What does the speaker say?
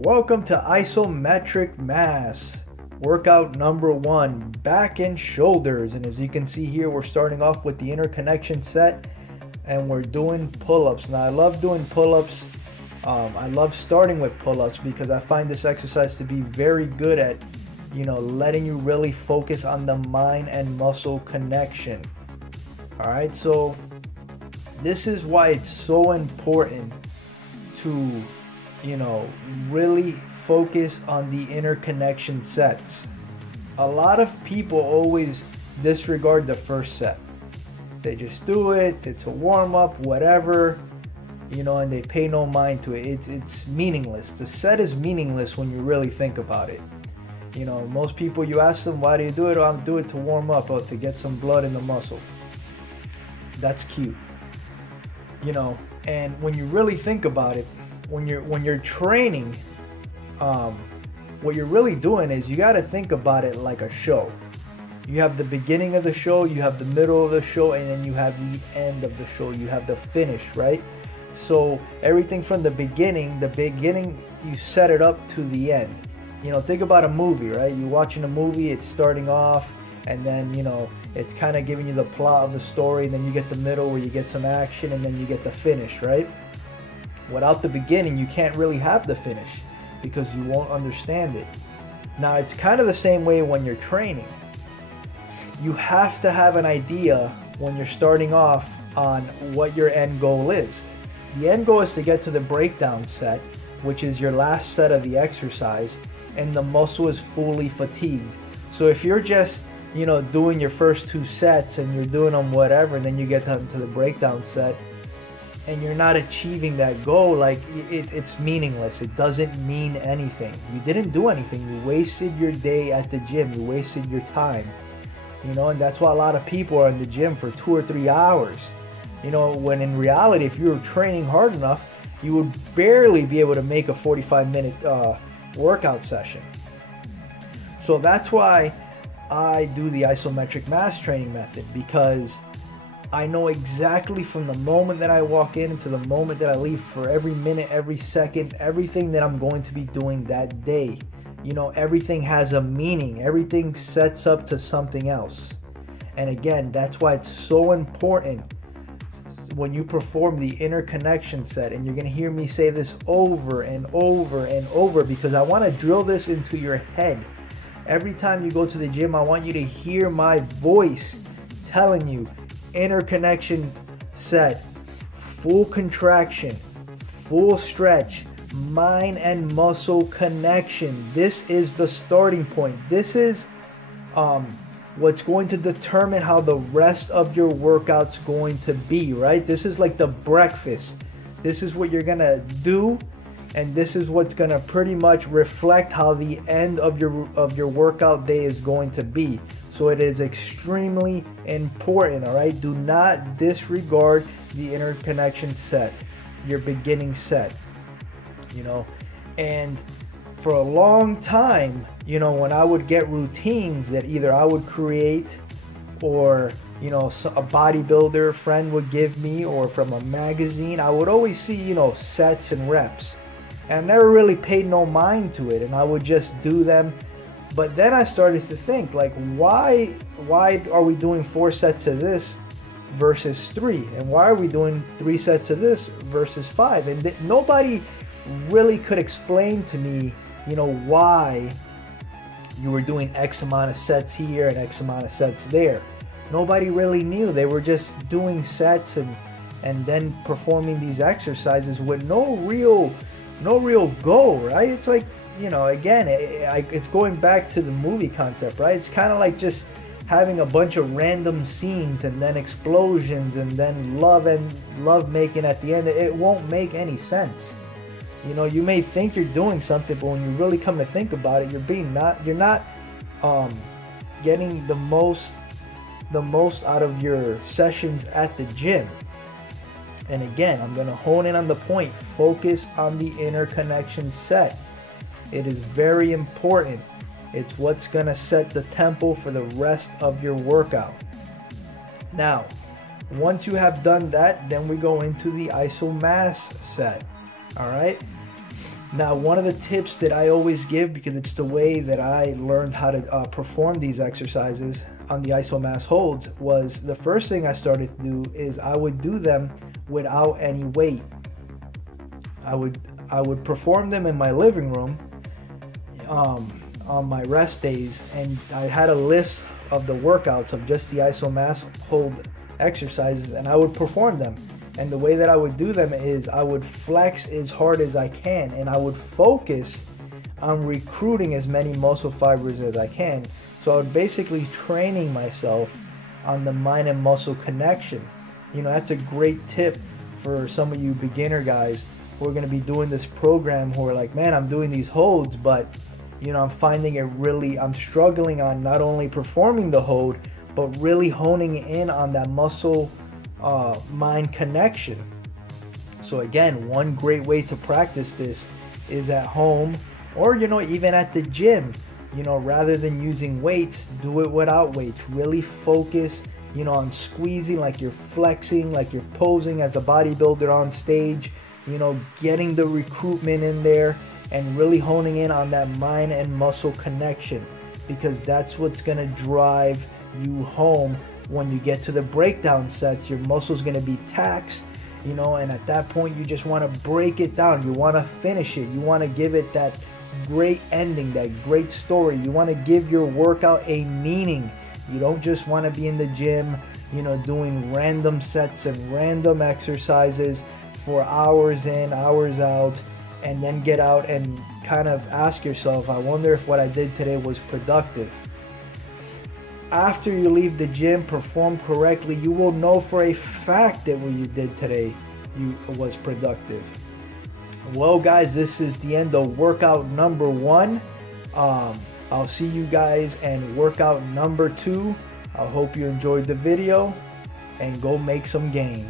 Welcome to Isometric-Mass, workout number 1, back and shoulders. And as you can see here, we're starting off with the interconnection set and we're doing pull-ups. Now I love doing pull-ups. I love starting with pull-ups because I find this exercise to be very good at, letting you really focus on the mind and muscle connection. All right, so this is why it's so important to really focus on the interconnection sets. A lot of people always disregard the first set. They just do it, it's a warm-up, whatever, and they pay no mind to it. It's meaningless. The set is meaningless when you really think about it. Most people, you ask them, why do you do it? Oh, I'll do it to warm up or to get some blood in the muscle. That's cute. And when you really think about it, when you're training, what you're really doing is you got to think about it like a show. You have the beginning of the show, you have the middle of the show, and then you have the end of the show. You have the finish, right? So everything from the beginning you set it up to the end. Think about a movie, right? You're watching a movie, it's starting off, and then it's kind of giving you the plot of the story, and then you get the middle where you get some action, and then you get the finish, right? Without the beginning, you can't really have the finish because you won't understand it. Now, it's kind of the same way when you're training. You have to have an idea when you're starting off on what your end goal is. The end goal is to get to the breakdown set, which is your last set of the exercise, and the muscle is fully fatigued. So if you're just doing your first 2 sets and you're doing them whatever, and then you get to the breakdown set and you're not achieving that goal, like it's meaningless. It doesn't mean anything. You didn't do anything. You wasted your day at the gym. You wasted your time. And that's why a lot of people are in the gym for 2 or 3 hours. When in reality, if you were training hard enough, you would barely be able to make a 45-minute workout session. So that's why I do the isometric mass training method, because I know exactly from the moment that I walk in to the moment that I leave, for every minute, every second, everything that I'm going to be doing that day. Everything has a meaning. Everything sets up to something else. And again, that's why it's so important when you perform the interconnection set. And you're going to hear me say this over and over and over, because I want to drill this into your head. Every time you go to the gym, I want you to hear my voice telling you, interconnection set, full contraction, full stretch, mind and muscle connection. This is the starting point. This is what's going to determine how the rest of your workout's going to be, right? This is like the breakfast. This is what you're gonna do, and this is what's gonna pretty much reflect how the end of your workout day is going to be. So it is extremely important, all right? Do not disregard the interconnection set, your beginning set, And for a long time, when I would get routines that either I would create or, a bodybuilder friend would give me, or from a magazine, I would always see, sets and reps. And I never really paid no mind to it, and I would just do them. But then I started to think, like, why are we doing 4 sets of this versus 3? And why are we doing 3 sets of this versus 5? And nobody really could explain to me, why you were doing X amount of sets here and X amount of sets there. Nobody really knew. They were just doing sets and then performing these exercises with no real goal, right? It's like, again, it's going back to the movie concept, right? It's kind of like just having a bunch of random scenes and then explosions and then love making at the end. It won't make any sense. You may think you're doing something, but when you really come to think about it, you're not getting the most out of your sessions at the gym. And again, I'm going to hone in on the point. Focus on the interconnection set. It is very important. It's what's going to set the tempo for the rest of your workout. Now, once you have done that, then we go into the iso mass set. All right. Now, one of the tips that I always give, because it's the way that I learned how to perform these exercises on the Isometric-Mass holds, was the first thing I started to do is I would do them without any weight. I would perform them in my living room on my rest days, and I had a list of the workouts of just the Isometric-Mass hold exercises, and I would perform them. And the way that I would do them is I would flex as hard as I can, and I would focus on recruiting as many muscle fibers as I can. So I would basically training myself on the mind and muscle connection. You know, that's a great tip for some of you beginner guys who are going to be doing this program, who are like, man, I'm doing these holds, but you know, I'm finding it really, I'm struggling on not only performing the hold, but really honing in on that muscle mind connection. So again, one great way to practice this is at home, or you know, even at the gym. You know, rather than using weights, do it without weights. Really focus, you know, on squeezing like you're flexing, like you're posing as a bodybuilder on stage, you know, getting the recruitment in there and really honing in on that mind and muscle connection, because that's what's going to drive you home when you get to the breakdown sets. Your muscle's going to be taxed, you know, and at that point you just want to break it down. You want to finish it. You want to give it that great ending, that great story. You want to give your workout a meaning. You don't just want to be in the gym, you know, doing random sets and random exercises for hours in, hours out, and then get out and kind of ask yourself, I wonder if what I did today was productive. After you leave the gym, perform correctly, you will know for a fact that what you did today was productive. Well guys, this is the end of workout number 1. I'll see you guys in workout number 2. I hope you enjoyed the video, and go make some gains.